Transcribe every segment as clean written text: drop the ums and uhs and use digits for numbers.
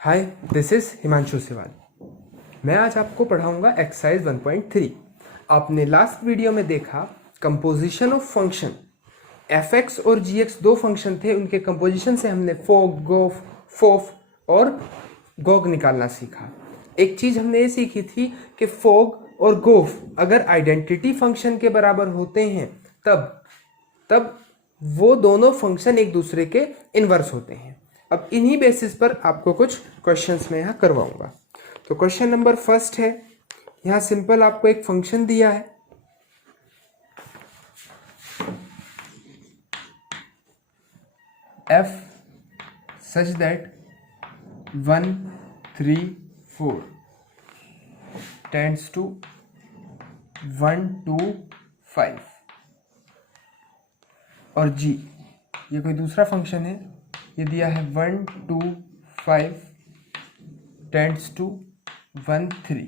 Hi, this is Himanshu Siwal. मैं आज आपको पढ़ाऊंगा एक्सरसाइज 1.3। आपने लास्ट वीडियो में देखा composition of function. F x और जी एक्स दो फंक्शन थे, उनके कंपोजिशन से हमने फोग, गोफ, फोफ और गोग निकालना सीखा। एक चीज़ हमने ये सीखी थी कि फोग और गोफ अगर आइडेंटिटी फंक्शन के बराबर होते हैं तब वो दोनों फंक्शन एक दूसरे के इन्वर्स होते हैं। अब इन्हीं बेसिस पर आपको कुछ क्वेश्चंस मैं यहाँ करवाऊंगा। तो क्वेश्चन नंबर फर्स्ट है, यहाँ सिंपल आपको एक फंक्शन दिया है f such that 1, 3, 4 tends to 1, 2, 5 और g ये कोई दूसरा फंक्शन है, ये दिया है 1, 2, 5 टेंड्स टू 1, 3।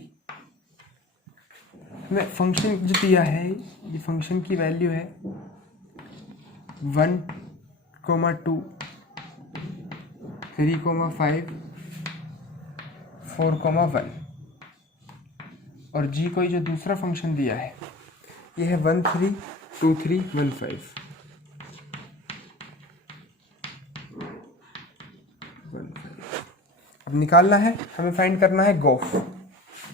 हमें फंक्शन जो दिया है, ये फंक्शन की वैल्यू है 1, 2, 3, 5, 4, 1 और g कोई जो दूसरा फंक्शन दिया है ये है 1, 3, 2, 3, 1, 5। अब निकालना है, हमें फाइंड करना है गोफ।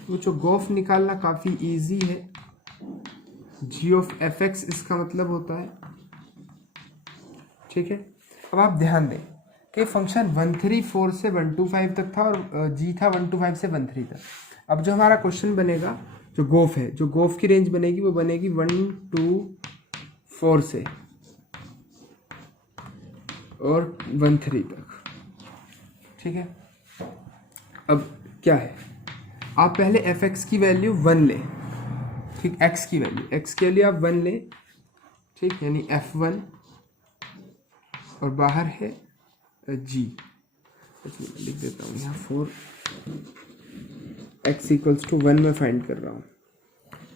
तो जो गोफ निकालना काफ़ी इजी है। g ऑफ एफ एक्स इसका मतलब होता है, ठीक है। अब आप ध्यान दें कि फंक्शन 1, 3, 4 से 1, 2, 5 तक था और g था 1, 2, 5 से 1, 3 तक। अब जो हमारा क्वेश्चन बनेगा, जो गोफ है, जो गोफ की रेंज बनेगी वो बनेगी 1, 2, 4 से और 1, 3 तक, ठीक है। अब क्या है, आप पहले एफ एक्स की वैल्यू 1 लें, ठीक। एक्स की वैल्यू, एक्स के लिए आप 1 लें, ठीक, यानी f1 और बाहर है g। लिख देता हूँ यहाँ 4 x = 1 में फाइंड कर रहा हूँ।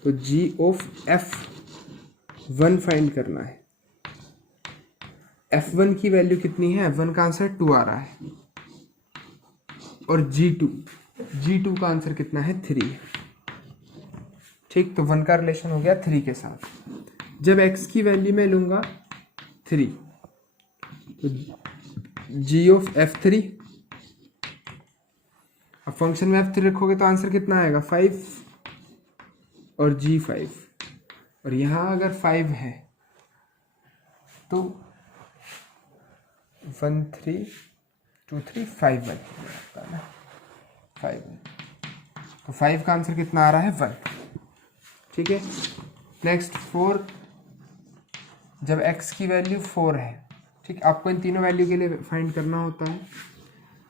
तो g ऑफ f1 फाइंड करना है। f1 की वैल्यू कितनी है? f1 का आंसर 2 आ रहा है और g2 का आंसर कितना है? 3, ठीक। तो 1 का रिलेशन हो गया 3 के साथ। जब x की वैल्यू मैं लूंगा 3, तो g ऑफ f3, अब फंक्शन में f3 रखोगे तो आंसर कितना आएगा? 5 और g5। और यहाँ अगर 5 है तो 1, 3, 2, 3, 5 1, 5 तो 5 का आंसर कितना आ रहा है? 1, ठीक है। नेक्स्ट 4, जब x की वैल्यू 4 है, ठीक, आपको इन तीनों वैल्यू के लिए फाइंड करना होता है।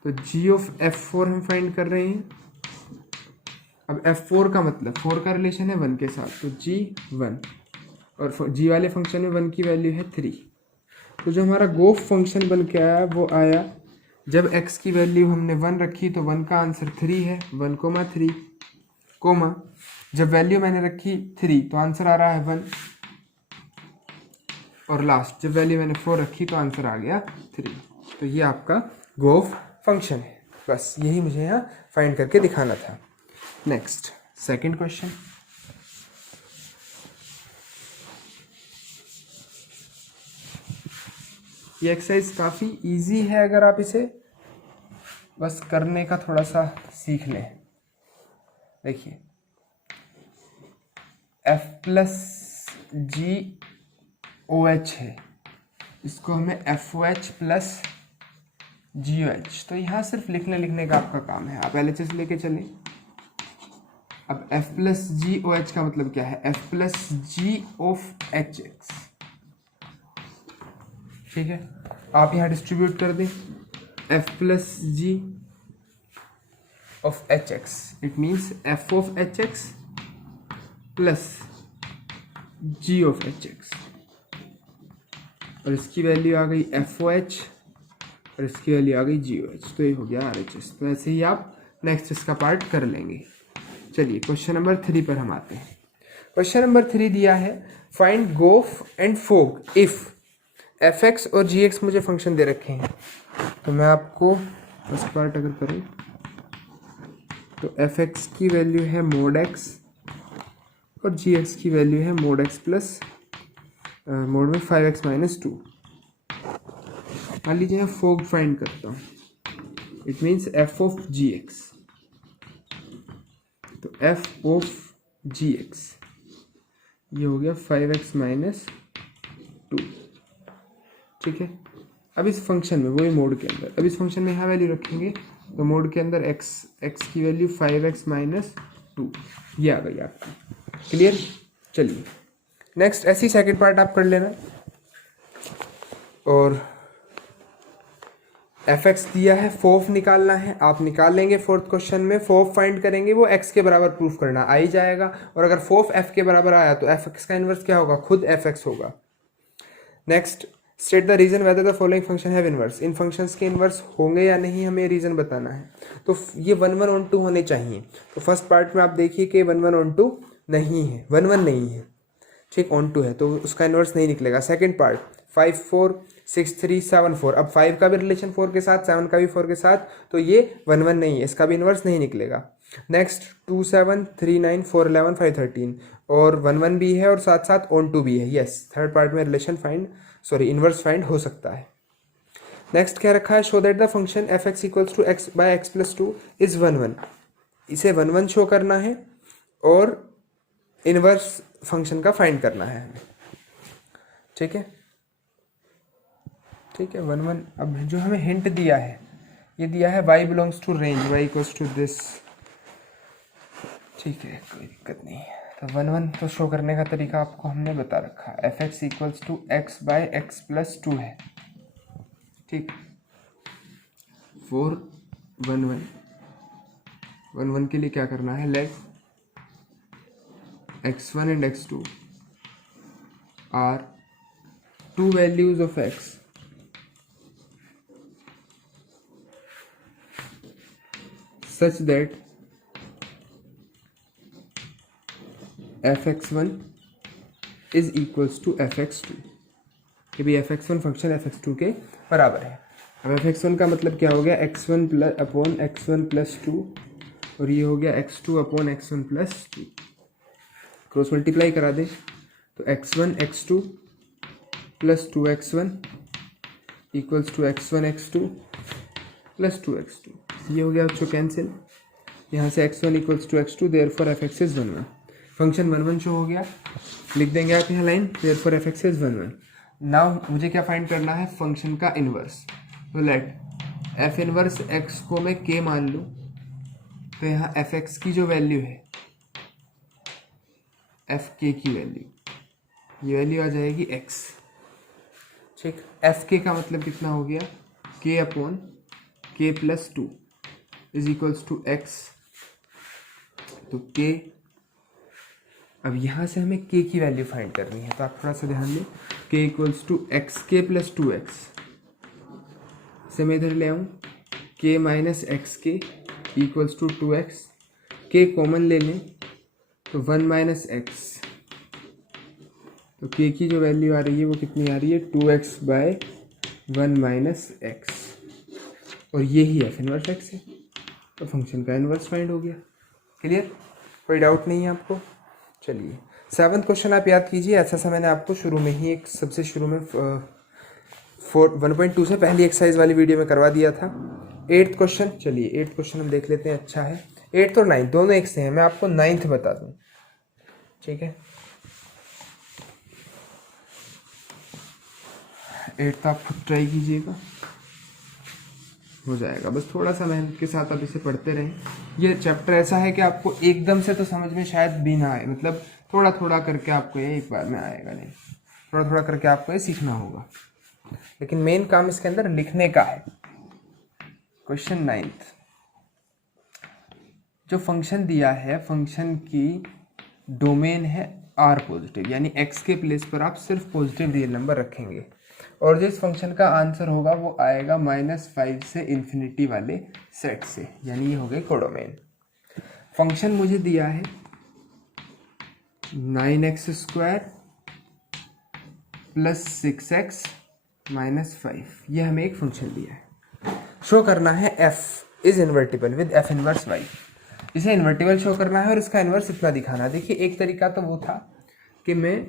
तो g ऑफ f4 हम फाइंड कर रहे हैं। अब f4 का मतलब 4 का रिलेशन है 1 के साथ, तो g1 और g वाले फंक्शन में 1 की वैल्यू है 3। तो जो हमारा गोफ फंक्शन बन के आया वो आया जब x की वैल्यू हमने 1 रखी तो 1 का आंसर 3 है, 1, 3, कोमा जब वैल्यू मैंने रखी 3 तो आंसर आ रहा है 1, और लास्ट जब वैल्यू मैंने 4 रखी तो आंसर आ गया 3। तो ये आपका गोफ फंक्शन है। बस यही मुझे यहाँ फाइंड करके दिखाना था। नेक्स्ट सेकंड क्वेश्चन, ये एक्सरसाइज काफ़ी इजी है अगर आप इसे बस करने का थोड़ा सा सीख लें। देखिए f plus g of H है, इसको हमें F O H plus g of H, तो यहाँ सिर्फ लिखने का आपका काम है। आप LHS लेके चलें। अब f plus g of h का मतलब क्या है? f plus g of h x, ठीक है। आप यहाँ डिस्ट्रीब्यूट कर दें f plus g of h x, it means f of h x plus g of h x, और इसकी वैल्यू आ गई एफ ओ एच और इसकी वैल्यू आ गई जी ओ एच। तो ये हो गया RHS। तो ऐसे ही आप नेक्स्ट इसका पार्ट कर लेंगे। चलिए क्वेश्चन नंबर 3 पर हम आते हैं। क्वेश्चन नंबर 3 दिया है, फाइंड गोफ and fog if F x और जी एक्स मुझे फंक्शन दे रखे हैं। तो मैं आपको फर्स्ट पार्ट अगर करें तो एफ एक्स की वैल्यू है मोड एक्स और जी एक्स की वैल्यू है मोड एक्स प्लस मोड में 5x माइनस 2। मान लीजिए मैं फोग फाइंड करता हूँ, it means f of g x. तो एफ ऑफ जी एक्स ये हो गया 5x माइनस 2। ठीक है, अब इस फंक्शन में वही मोड के अंदर, अब इस फंक्शन में यहाँ वैल्यू रखेंगे तो मोड के अंदर x की वैल्यू 5x माइनस 2 ये आ गई आपकी। क्लियर? चलिए नेक्स्ट ऐसी सेकंड पार्ट आप कर लेना। और एफ एक्स दिया है, फोफ निकालना है, आप निकाल लेंगे। फोर्थ क्वेश्चन में फोफ फाइंड करेंगे, वो एक्स के बराबर प्रूफ करना आ ही जाएगा। और अगर फोफ एफ के बराबर आया तो एफ एक्स का इन्वर्स क्या होगा? खुद एफ एक्स होगा। Next, state the reason whether the following function have inverse. इन फंक्शंस के इनवर्स होंगे या नहीं, हमें रीजन बताना है। तो ये 1 1 on 2 होने चाहिए। तो फर्स्ट पार्ट में आप देखिए कि 1 1 on 2 नहीं है, 1 1 नहीं है, ठीक, ऑन 2 है तो उसका इन्वर्स नहीं निकलेगा। सेकंड पार्ट 5 4 6 3 7 4, अब 5 का भी रिलेशन 4 के साथ, 7 का भी 4 के साथ, तो ये 1 1 नहीं है, इसका भी इन्वर्स नहीं निकलेगा। नेक्स्ट 2 7 3 9 4 11 5 13 और 1 1 भी है और साथ साथ ऑन 2 भी है। यस, थर्ड पार्ट में रिलेशन फाइंड इन्वर्स फाइंड हो सकता है। नेक्स्ट क्या रखा है? Show that the function f x equals to x by x plus 2 is 1 1। इसे 1 1 शो करना है और इनवर्स फंक्शन का फाइंड करना है हमें। ठीक है, ठीक है 1 1। अब जो हमें हिंट दिया है, ये दिया है y belongs to range, y equals to this. ठीक है, कोई दिक्कत नहीं है। तो 1 1 तो शो करने का तरीका आपको हमने बता रखा, f x equals to x by x plus 2 है। ठीक, 4 1 1 1 1 के लिए क्या करना है? Let x1 and x2 are two values of x such that fx1 is equals to fx2। कि भाई fx1 फंक्शन fx2 के बराबर है। अब fx1 का मतलब क्या हो गया? x1 plus upon x1 plus 2 और ये हो गया x2 upon x1 plus 2। Cross multiply करा दे तो x1 x2 plus 2x1 equals to x1 x2 plus 2x2। ये हो गया बच्चों कैंसिल, यहाँ से x1 equals to x2, therefore f x is 1 1। Function 1 1 show हो गया, लिख देंगे आप यहाँ line, therefore f x is 1 1। Now मुझे क्या फाइंड करना है? फंक्शन का इन्वर्स। तो लेट एफ इन्वर्स x को मैं k मान लूँ तो यहाँ एफ एक्स की जो वैल्यू है, एफ के की वैल्यू, ये वैल्यू आ जाएगी x। ठीक, एफ के का मतलब कितना हो गया? k upon k plus 2 is equals to x। तो k, अब यहाँ से हमें k की वैल्यू फाइंड करनी है, तो आप थोड़ा सा ध्यान दें। k equals to x k plus 2x से मैं इधर ले आऊँ, k minus x k equals to 2x। k common ले लें तो 1 माइनस एक्स, तो k की जो वैल्यू आ रही है वो कितनी आ रही है? 2x बाय 1 माइनस एक्स, और ये ही एफ इनवर्स एक्स है। तो फंक्शन का इनवर्स फाइंड हो गया। क्लियर? कोई डाउट नहीं है आपको? चलिए 7th क्वेश्चन आप याद कीजिए। ऐसा सा मैंने आपको शुरू में ही एक सबसे शुरू में 1.2 से पहली एक्सरसाइज वाली वीडियो में करवा दिया था। 8th क्वेश्चन, चलिए 8th क्वेश्चन हम देख लेते हैं। अच्छा है, 8th और 9th दोनों एक से हैं, मैं आपको 9th बता दूँ। ठीक है, 8th आप खुद ट्राई कीजिएगा, हो जाएगा। बस थोड़ा सा मेहनत के साथ आप इसे पढ़ते रहें। ये चैप्टर ऐसा है कि आपको एकदम से तो समझ में शायद भी ना आए, मतलब थोड़ा थोड़ा करके आपको ये एक बार में आएगा नहीं, थोड़ा थोड़ा करके आपको ये सीखना होगा। लेकिन मेन काम इसके अंदर लिखने का है। क्वेश्चन 9th, जो फंक्शन दिया है, फंक्शन की डोमेन है आर पॉजिटिव, यानी एक्स के प्लेस पर आप सिर्फ पॉजिटिव रियल नंबर रखेंगे, और जिस फंक्शन का आंसर होगा वो आएगा -5 से इन्फिनिटी वाले सेट से, यानी ये हो गए कोडोमेन। फंक्शन मुझे दिया है 9x² प्लस 6x माइनस 5, ये हमें एक फंक्शन दिया है। शो करना है f is invertible with f inverse y, इसे इन्वर्टिबल शो करना है और इसका इन्वर्स इतना दिखाना। देखिए एक तरीका तो वो था कि मैं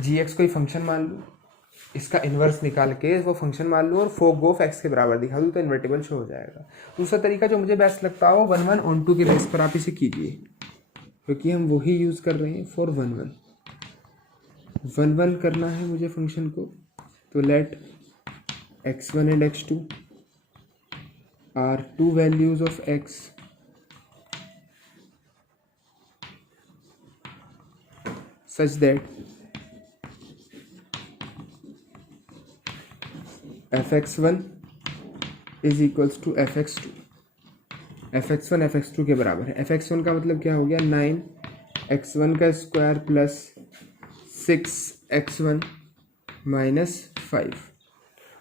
gx कोई फंक्शन मान लूँ, इसका इन्वर्स निकाल के वो फंक्शन मान लूँ और फोक ऑफ x के बराबर दिखा दूँ तो इन्वर्टिबल शो हो जाएगा। दूसरा तरीका जो मुझे बेस्ट लगता है वो 1 1 ऑन 2 के बेस पर आप इसे कीजिए, क्योंकि हम वही यूज़ कर रहे हैं फॉर 1 1 करना है मुझे फंक्शन को। तो let x1 and x2 are two values of x such that fx1 is equals to fx2, fx1 fx2 के बराबर है। fx1 का मतलब क्या हो गया 9x1 का स्क्वायर प्लस 6x1 माइनस 5,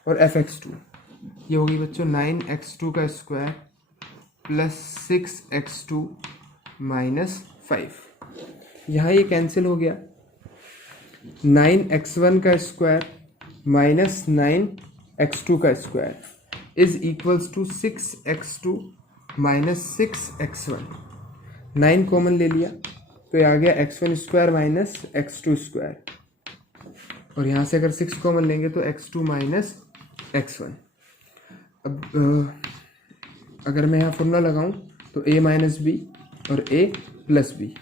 और fx2 ये होगी बच्चों 9x2 का स्क्वायर प्लस 6x2 माइनस 5। यहाँ ये कैंसिल हो गया, 9x1 का स्क्वायर माइनस 9x2 का square is equals to 6x2 minus 6x1। 9 कॉमन ले लिया तो ये आ गया x1 square minus x2 square, और यहाँ से अगर 6 कॉमन लेंगे तो x2 माइनस x1। अब अगर मैं यहाँ फॉर्मूला लगाऊँ तो a माइनस बी और a प्लस बी,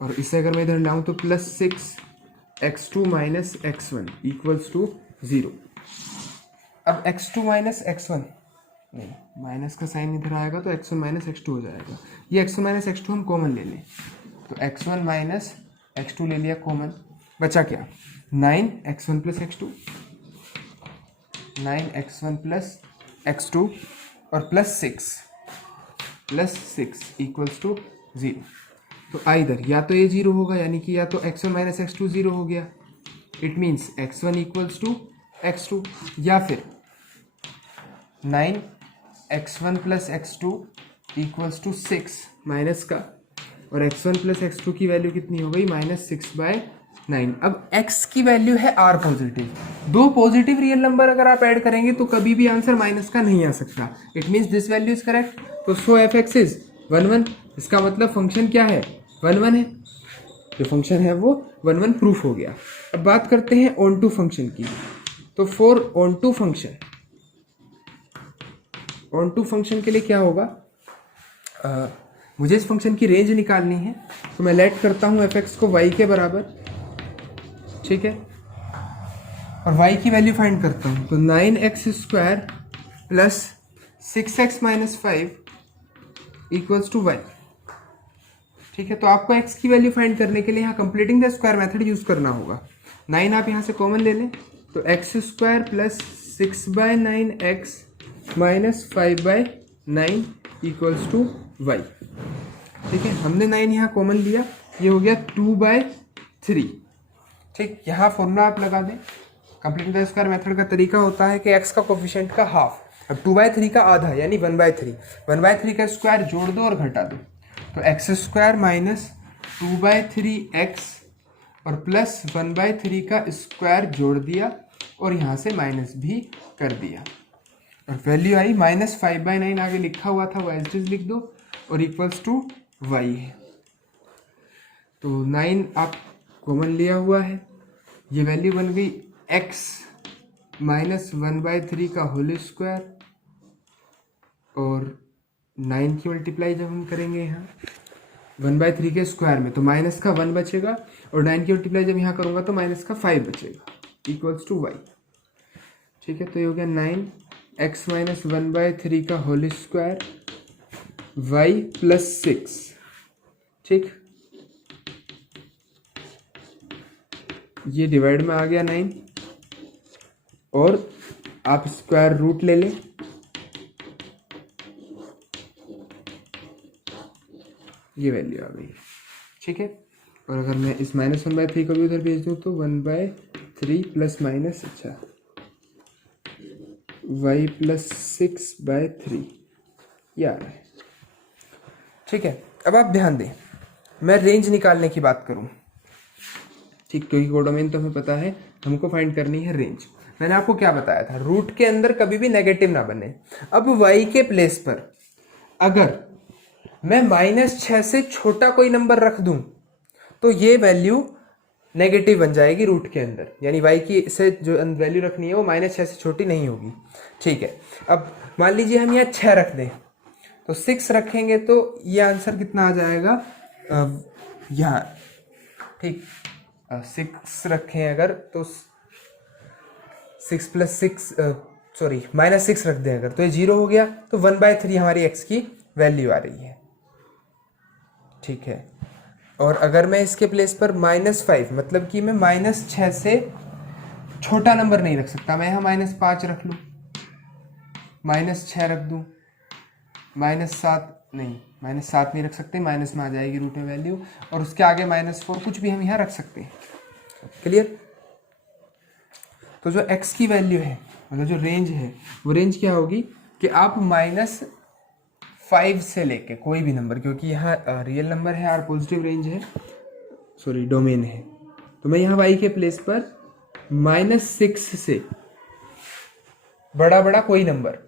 और इसे अगर मैं इधर लाऊँ तो plus 6x2 minus x1 equals to 0। अब x2 माइनस x1 नहीं, माइनस का साइन इधर आएगा तो x1 माइनस x2 हो जाएगा। ये x1 माइनस x2 हम कॉमन ले लें तो x1 माइनस x2 ले लिया कॉमन, बचा क्या 9x1 plus x2, 9x1 plus x2 और प्लस 6 इक्वल्स टू 0। तो आइदर या तो ये 0 होगा, यानी कि या तो x1 माइनस x2 0 हो गया, it means x1 equals to x2, या फिर 9x1 plus x2 equals to 6 minus का, और x1 प्लस x2 की वैल्यू कितनी हो गई -6/9। अब x की वैल्यू है r पॉजिटिव, दो पॉजिटिव रियल नंबर अगर आप ऐड करेंगे तो कभी भी आंसर माइनस का नहीं आ सकता, it means this value is correct. तो सो f(x) इज 1 1, इसका मतलब फंक्शन क्या है 1 1 है, जो फंक्शन है वो 1 1 प्रूफ हो गया। अब बात करते हैं ऑन टू फंक्शन की। तो फॉर ऑन टू फंक्शन के लिए क्या होगा, मुझे इस फंक्शन की रेंज निकालनी है, तो मैं लेट करता हूँ f(x) को y के बराबर, ठीक है, और y की वैल्यू फाइंड करता हूँ। तो 9x square plus 6x minus 5 equals to y, ठीक है। तो आपको x की वैल्यू फाइंड करने के लिए यहाँ completing the square method use करना होगा। 9 आप यहाँ से कॉमन ले लें तो x square plus 6/9x minus 5/9 equals to y, ठीक है। हमने 9 यहाँ कॉमन लिया, ये हो गया 2/3, ठीक। यहाँ फॉर्मूला आप लगा दें। कंप्लीटिंग द स्क्वायर मेथड का तरीका होता है कि x का कोफिशिएंट का हाफ, अब 2/3 का आधा यानी 1/3, 1/3 का स्क्वायर जोड़ दो और घटा दो, तो x स्क्वायर माइनस 2/3x और प्लस 1/3 का स्क्वायर जोड़ दिया और यहाँ से माइनस भी कर दिया, और वैल्यू आई -5/9, आगे लिखा हुआ था वो एज इट इज लिख दो, और इक्वल्स टू y है। तो 9 आप कॉमन लिया हुआ है, ये वैल्यू बन गई x माइनस 1/3 का होल स्क्वायर, और 9 की मल्टीप्लाई जब हम करेंगे यहाँ 1/3 के स्क्वायर में तो माइनस का 1 बचेगा, और 9 की मल्टीप्लाई जब यहाँ करूँगा तो माइनस का 5 बचेगा इक्वल्स टू y, ठीक है। तो ये हो गया 9x माइनस 1/3 का होल स्क्वायर y प्लस 6, ठीक। ये डिवाइड में आ गया 9, और आप स्क्वायर रूट ले लें, ये वैल्यू आ गई, ठीक है। और अगर मैं इस -1/3 को भी उधर भेज दूँ तो 1/3 प्लस माइनस, अच्छा y प्लस 6/3 ये आ रहा है, ठीक है। अब आप ध्यान दें, मैं रेंज निकालने की बात करूं, ठीक, क्योंकि कोडोमेन तो हमें पता है हमको फाइंड करनी है रेंज। मैंने आपको क्या बताया था, रूट के अंदर कभी भी नेगेटिव ना बने। अब y के प्लेस पर अगर मैं -6 से छोटा कोई नंबर रख दूं तो ये वैल्यू नेगेटिव बन जाएगी रूट के अंदर, यानी y की से जो वैल्यू रखनी है वो -6 से छोटी नहीं होगी। ठीक है, अब मान लीजिए हम यहाँ 6 रख दें तो 6 रखेंगे तो ये आंसर कितना आ जाएगा यहाँ, ठीक 6 रखें अगर तो 6 + 6 सॉरी -6 रख दें अगर तो ये 0 हो गया, तो 1/3 हमारी x की वैल्यू आ रही है। ठीक है, और अगर मैं इसके प्लेस पर -5 मतलब कि मैं -6 से छोटा नंबर नहीं रख सकता, मैं यहाँ -5 रख लूँ, -6 रख दूँ, -7 नहीं, -7 नहीं रख सकते, माइनस में आ जाएगी रूट में वैल्यू, और उसके आगे -4 कुछ भी हम यहाँ रख सकते हैं। क्लियर? तो जो x की वैल्यू है मतलब जो रेंज है वो रेंज क्या होगी कि आप -5 से लेके कोई भी नंबर, क्योंकि यहाँ रियल नंबर है और पॉजिटिव रेंज है, सॉरी डोमेन है, तो मैं यहाँ y के प्लेस पर -6 से बड़ा कोई नंबर,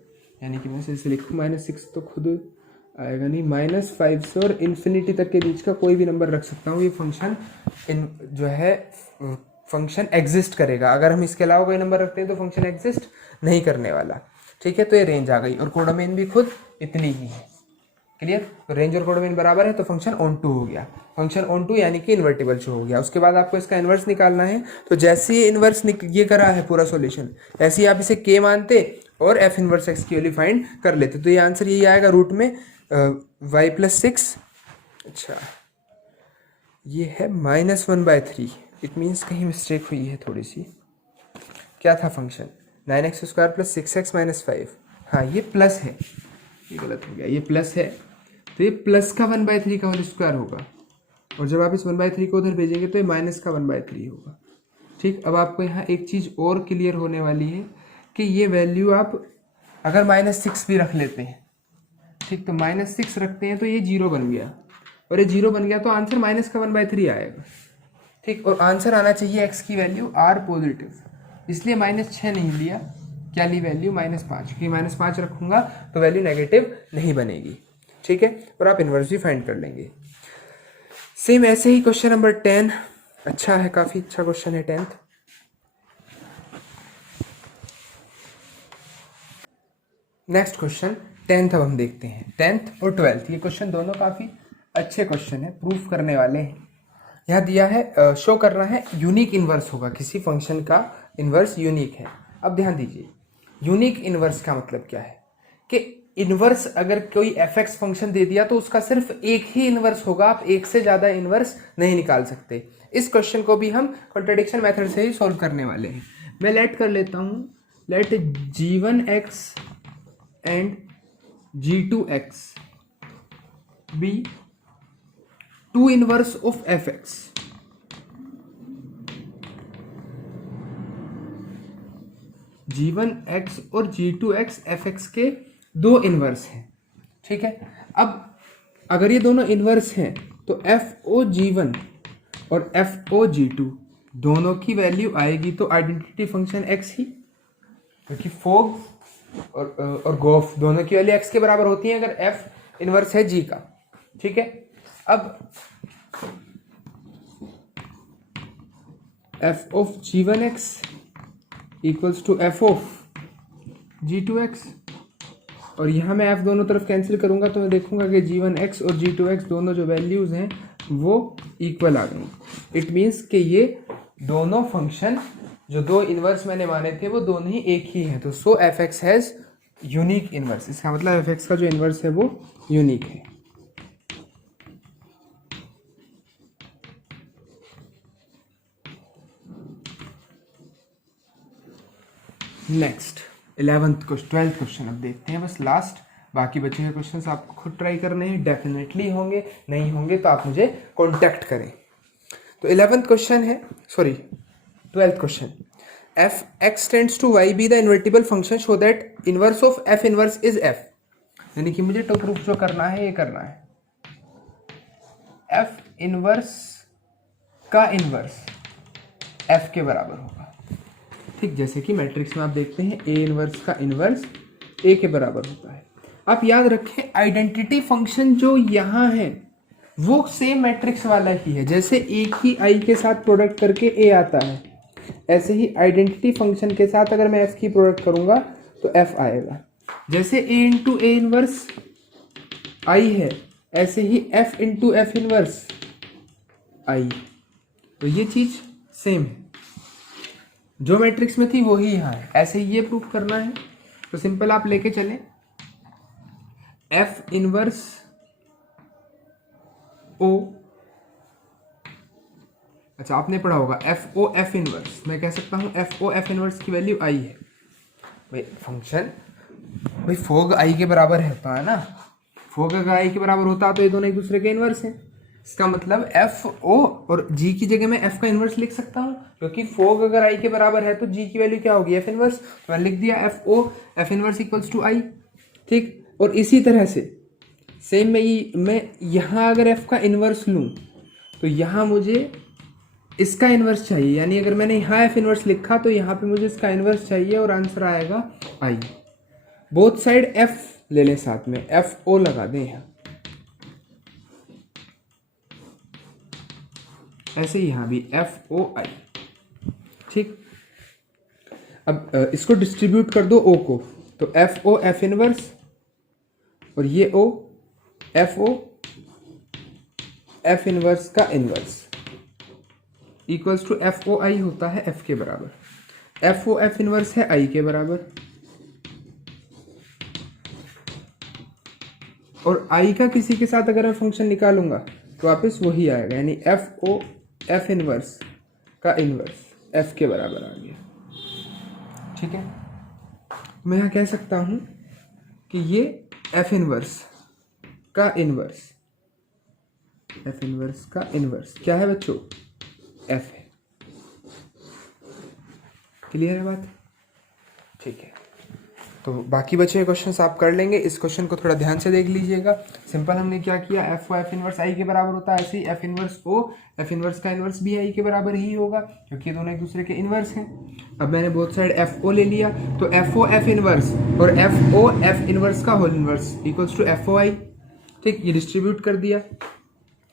यानी कि मैं इसे लिखूँ -6 तो खुद आएगा नहीं, -5 से और इन्फिनिटी तक के बीच का कोई भी नंबर रख सकता हूँ। ये फंक्शन जो है फंक्शन एग्जिस्ट करेगा। अगर हम इसके अलावा कोई नंबर रखते हैं तो फंक्शन एग्जिस्ट नहीं करने वाला। ठीक है, तो ये रेंज आ गई और कोडोमेन भी खुद इतनी ही है। क्लियर? रेंज और कोडोमेन बराबर है तो फंक्शन ऑन टू हो गया। फंक्शन ऑन टू यानी कि इन्वर्टिबल शो हो गया। उसके बाद आपको इसका इन्वर्स निकालना है, तो जैसे ही इन्वर्स ये करा है पूरा सॉल्यूशन, ऐसे ही आप इसे के मानते और एफ इन्वर्स एक्स की वैल्यू फाइंड कर लेते, तो ये आंसर यही आएगा रूट में y + 6। अच्छा, ये है -1/3। इट मीन्स कहीं मिस्टेक हुई है थोड़ी सी। क्या था फंक्शन? 9x² + 6x - 5। हाँ, ये प्लस है, ये गलत हो गया, ये प्लस है, तो ये प्लस का 1/3 का होल स्क्वायर होगा, और जब आप इस 1/3 को उधर भेजेंगे तो ये माइनस का 1/3 होगा। ठीक, अब आपको यहाँ एक चीज़ और क्लियर होने वाली है कि ये वैल्यू आप अगर -6 भी रख लेते हैं, ठीक, तो -6 रखते हैं तो ये 0 बन गया, और ये 0 बन गया तो आंसर माइनस का 1/3 आएगा। ठीक, और आंसर आना चाहिए x की वैल्यू r पॉजिटिव, इसलिए -6 नहीं लिया, क्या ली वैल्यू -5, क्योंकि -5 रखूंगा तो वैल्यू नेगेटिव नहीं बनेगी। ठीक है, और आप इन्वर्स भी फाइंड कर लेंगे। सेम ऐसे ही क्वेश्चन नंबर 10, अच्छा है, काफ़ी अच्छा क्वेश्चन है 10th। नेक्स्ट क्वेश्चन 10th अब हम देखते हैं। 10th और 12th ये क्वेश्चन दोनों काफ़ी अच्छे क्वेश्चन है, प्रूफ करने वाले हैं। यहाँ दिया है शो करना है यूनिक इन्वर्स होगा, किसी फंक्शन का इन्वर्स यूनिक है। अब ध्यान दीजिए, यूनिक इन्वर्स का मतलब क्या है कि इन्वर्स अगर कोई fx फंक्शन दे दिया तो उसका सिर्फ एक ही इन्वर्स होगा, आप एक से ज़्यादा इन्वर्स नहीं निकाल सकते। इस क्वेश्चन को भी हम कॉन्ट्रडिक्शन मेथड से ही सॉल्व करने वाले हैं। मैं लेट कर लेता हूँ, let g1x and g2x be 2 inverse of fx। g1x और g2x fx के 2 इनवर्स हैं। ठीक है, अब अगर ये दोनों इनवर्स हैं तो fo g1 और fo g2 दोनों की वैल्यू आएगी तो आइडेंटिटी फंक्शन x ही, क्योंकि फोग और गोफ दोनों की वैल्यू x के बराबर होती है अगर f इनवर्स है g का। ठीक है, अब f of g1x equals to f of g2x, और यहाँ मैं f दोनों तरफ कैंसिल करूँगा तो मैं देखूँगा कि g1x और g2x दोनों जो वैल्यूज़ हैं वो इक्वल आ गई। इट मीन्स कि ये दोनों फंक्शन जो 2 इनवर्स मैंने माने थे वो दोनों ही एक ही हैं, तो सो fx हैज़ यूनिक इनवर्स। इसका मतलब fx का जो इनवर्स है वो यूनिक है। नेक्स्ट 12th क्वेश्चन अब देखते हैं, बस लास्ट, बाकी बचे हुए क्वेश्चंस आपको खुद ट्राई करने हैं, डेफिनेटली होंगे, नहीं होंगे तो आप मुझे कांटेक्ट करें। तो 11th क्वेश्चन है, sorry 12th question, f x tends to y be the invertible function show that inverse of f inverse is f. यानी कि मुझे तो प्रूफ जो करना है ये करना है, एफ इनवर्स का इनवर्स एफ के बराबर होगा। ठीक, जैसे कि मैट्रिक्स में आप देखते हैं ए इनवर्स का इनवर्स ए के बराबर होता है। आप याद रखें आइडेंटिटी फंक्शन जो यहाँ है वो सेम मैट्रिक्स वाला ही है। जैसे एक ही आई के साथ प्रोडक्ट करके ए आता है, ऐसे ही आइडेंटिटी फंक्शन के साथ अगर मैं एफ की प्रोडक्ट करूंगा तो एफ आएगा। जैसे ए इंटू ए इनवर्स आई है, ऐसे ही F into F inverse I. तो ये चीज सेम है, जो मैट्रिक्स में थी वही यहाँ है। ऐसे ही ये प्रूफ करना है तो सिंपल आप लेके चलें एफ इनवर्स ओ, अच्छा आपने पढ़ा होगा एफ ओ एफ इनवर्स, मैं कह सकता हूं एफ ओ एफ इनवर्स की वैल्यू आई है। भाई फंक्शन भाई फोग आई के बराबर होता है ना, फोग अगर आई के बराबर होता तो ये दोनों एक दूसरे के इनवर्स हैं। इसका मतलब एफ ओ और जी की जगह मैं एफ का इनवर्स लिख सकता हूं, क्योंकि फोग अगर आई के बराबर है तो जी की वैल्यू क्या होगी एफ इनवर्स। तो मैंने लिख दिया F O F inverse equals to I. ठीक, और इसी तरह से सेम मैं यहाँ अगर f का इन्वर्स लूँ तो यहाँ मुझे इसका इन्वर्स चाहिए, यानी अगर मैंने यहाँ f इन्वर्स लिखा तो यहाँ पे मुझे इसका इन्वर्स चाहिए और आंसर आएगा i। बोथ साइड f ले लें, साथ में एफ ओ लगा दें यहाँ, ऐसे ही यहाँ भी एफ ओ आई। ठीक, अब इसको डिस्ट्रीब्यूट कर दो o को, तो एफ ओ एफ इनवर्स और ये o F O F inverse का inverse equals to F O I होता है एफ के बराबर। एफ ओ एफ इनवर्स है आई के बराबर और आई का किसी के साथ अगर मैं फंक्शन निकालूंगा तो वापस वही आएगा, यानी एफ ओ एफ इनवर्स का इनवर्स एफ के बराबर आ गया। ठीक है, मैं यहाँ कह सकता हूँ कि ये एफ इनवर्स का इनवर्स, एफ इनवर्स का इनवर्स क्या है बच्चों, एफ है। क्लियर है बात? ठीक है, तो बाकी बचे क्वेश्चंस आप कर लेंगे। इस क्वेश्चन को थोड़ा ध्यान से देख लीजिएगा। सिंपल हमने क्या किया, F O F inverse I के बराबर होता है, ऐसे ही F inverse O F inverse का इनवर्स भी आई के बराबर ही होगा, क्योंकि दोनों एक दूसरे के इनवर्स हैं। अब मैंने बोथ साइड एफ ओ ले लिया, तो एफ ओ एफ इनवर्स और एफ ओ एफ इनवर्स का whole inverse equals to F O I. ठीक, ये डिस्ट्रीब्यूट कर दिया,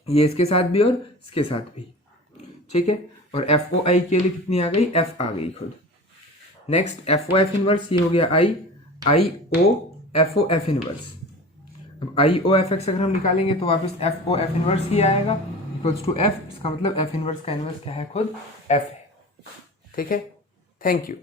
ये इसके साथ भी और इसके साथ भी। ठीक है, और एफ ओ आई के लिए कितनी आ गई, एफ आ गई खुद। Next F O F inverse, ये हो गया I, I O F O F inverse. अब आई ओ एफ एक्स अगर हम निकालेंगे तो वापस एफ ओ एफ इनवर्स ही आएगा इक्वल्स टू एफ। इसका मतलब एफ इनवर्स का इनवर्स क्या है, खुद एफ है। ठीक है, थैंक यू।